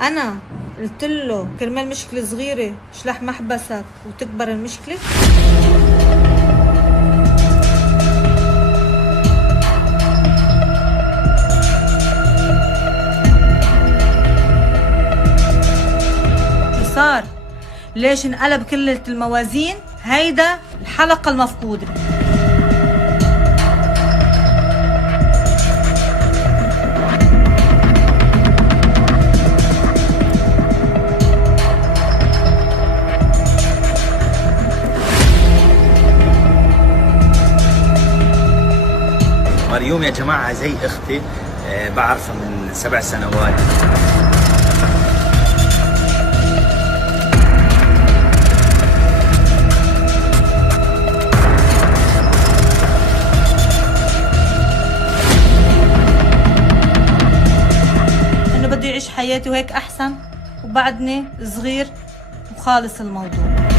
انا قلت له كرمال مشكله صغيره اشلح محبسك وتكبر المشكله. شو صار؟ ليش انقلب كل الموازين؟ هيدا الحلقه المفقوده. مريوم يا جماعة زي اختي، بعرفها من 7 سنوات. انه بدي اعيش حياتي وهيك احسن، وبعدني صغير وخالص الموضوع.